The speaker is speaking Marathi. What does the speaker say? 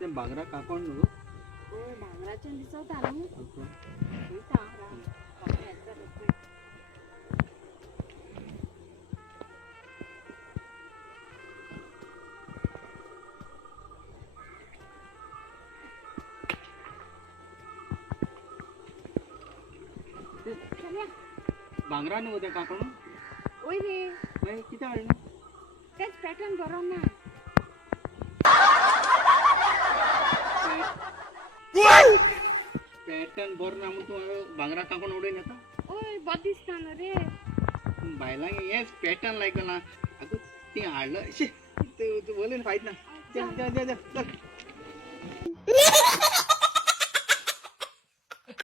ते बांगरा काकोण नु बांगराच्या दिसत आलो बांगरा नु उद्या काकोण ओय रे बाई किती आले तेच पॅटर्न बरो ना पॅटर्न बर ना मग तू बांगरा काकोण उडे नेता ओय बद दिसता ना रे बायला हेच पॅटर्न लायक ना अगं ते हाडलं ते बोलेन फायदा ना